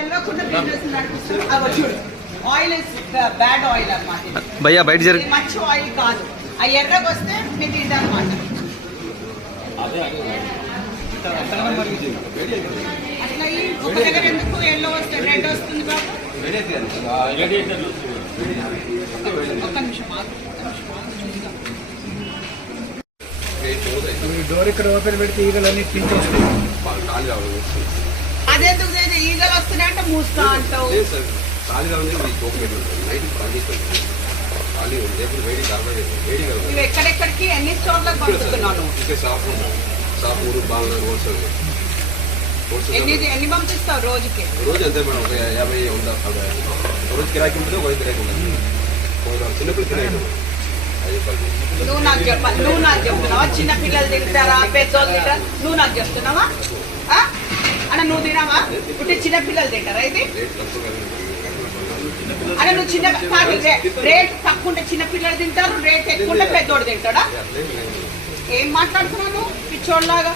తెలియకుండా బిజినెస్ నడిపిస్తున్నారు. చూడు ఆయిల్ ఇస్ బ్యాడ్ ఆయిల్ అన్నమాట. భయ్యా బయట జరి మంచి ఆయిల్ కాదు. ఆ ఎర్రగా వస్తే మీకు ఇది అన్నమాట. అట్లా ఒక దగ్గర ఎందుకు ఎల్లో వస్తే రెడ్ వస్తుంది బాబు? ఒక్క నిమిషం డోర్ ఇక్కడ ఓపెన్ పెడితే ఈగలన్నీ తింటూ వస్తాయి. అదెందుకు ఈగలు వస్తున్నాయంటే మూస్తా అంటావు. నువ్వు ఎక్కడెక్కడికి ఎన్ని స్టోర్లకు పంపిస్తున్నాను? ఎన్ని పంపిస్తావు రోజుకి? రోజు అంతే మేడం, ఒక 50 రోజు కిరాకి ఉంటుంది, ఒక కిరాకి ఉంటుంది. చిన్నప్పుడు కిరాయి నువ్వు నాకు చెప్తున్నావా? చిన్న పిల్లలు తింటారా, పెద్దోళ్ళు తింటారా? నువ్వు నాకు చెప్తున్నావా? అన్న నువ్వు తినావా? ఇప్పుడు చిన్న పిల్లలు తింటారా? ఇది అన్న నువ్వు చిన్న రేట్ తక్కువ ఉంటే చిన్న పిల్లలు తింటారు, రేట్ ఎక్కువ ఉంటే పెద్దోడు తింటాడా? ఏం మాట్లాడుతున్నావు నువ్వు పిచ్చోడ్లాగా?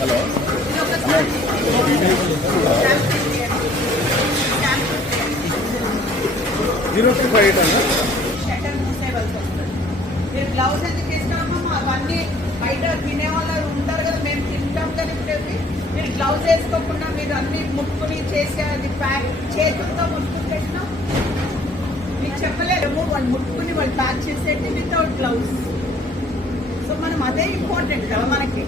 హలో 058 అన్న. షట్టర్ మూసేయవలసి వస్తుంది. మీరు గ్లౌజ్ ఎందుకు వేసుకోవడమో అవన్నీ బయట తినేవాళ్ళు ఉంటారు కదా, మేము తింటాం కానీ ఇప్పుడు మీరు గ్లౌజ్ వేసుకోకుండా మీరు అన్ని ముట్టుకుని చేసే అది ప్యాక్ చేతులతో ముట్టుకుంటున్నాం. మీకు చెప్పలేము, వాళ్ళు ముట్టుకుని వాళ్ళు ప్యాక్ చేసేది వితౌట్ గ్లౌజ్. సో మనం అదే ఇంపార్టెంట్ కదా మనకి.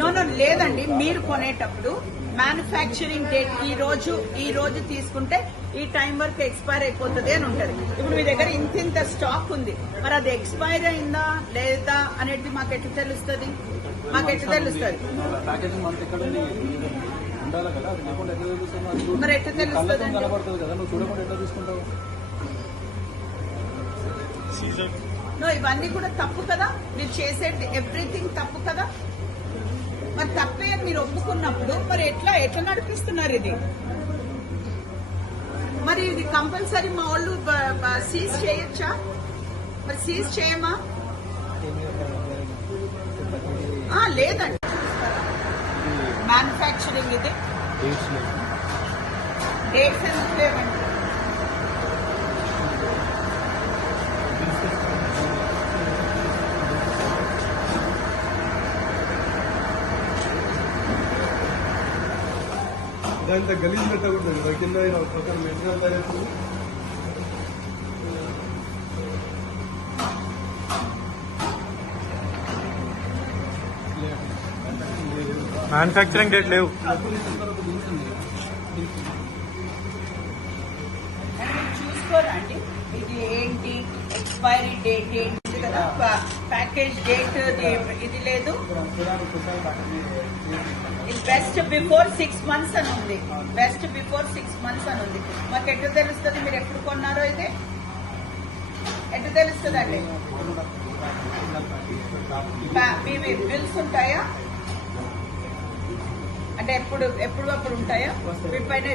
నో లేదండి, మీరు కొనేటప్పుడు మ్యానుఫ్యాక్చరింగ్ డేట్ ఈ రోజు తీసుకుంటే ఈ టైం వరకు ఎక్స్పైర్ అయిపోతుంది అని ఉంటది. ఇప్పుడు మీ దగ్గర ఇంత స్టాక్ ఉంది, మరి అది ఎక్స్పైర్ అయిందా లేదా అనేది మాకు ఎట్లా తెలుస్తుంది? మరి ఎట్లా తెలుస్తుంది? ఇవన్నీ కూడా తప్పు కదా, మీరు చేసేది ఎవ్రీథింగ్ తప్పు కదా. మరి తప్పే అని మీరు ఒప్పుకున్నప్పుడు మరి ఎట్లా నడిపిస్తున్నారు ఇది? మరి ఇది కంపల్సరీ మా వాళ్ళు సీజ్ చేయొచ్చా? మరి సీజ్ చేయమా? లేదండి, మ్యానుఫ్యాక్చరింగ్ ఇది డేట్స్ ఎందుకు లేవండి? దాంట్లో గలీజ్ పెట్టకూడదు కదా, కింద ఒక మెటీరియల్ తయారు. మ్యానుఫ్యాక్చరింగ్ డేట్ లేవు. చూసుకోరండి ఇది ఏంటి, ఎక్స్పైరీ డేట్ ఏంటి కదా, ప్యాకేజ్ డేట్ ఇది లేదు. బెస్ట్ బిఫోర్ 6 months అని ఉంది. బెస్ట్ బిఫోర్ 6 months అని ఉంది. మాకు ఎట్లా తెలుస్తుంది మీరు ఎప్పుడు కొన్నారో? ఇది ఎట్లా తెలుస్తుంది అండి? మీ బిల్స్ ఉంటాయా? అంటే ఎప్పుడు ఉంటాయా? వీటిపైన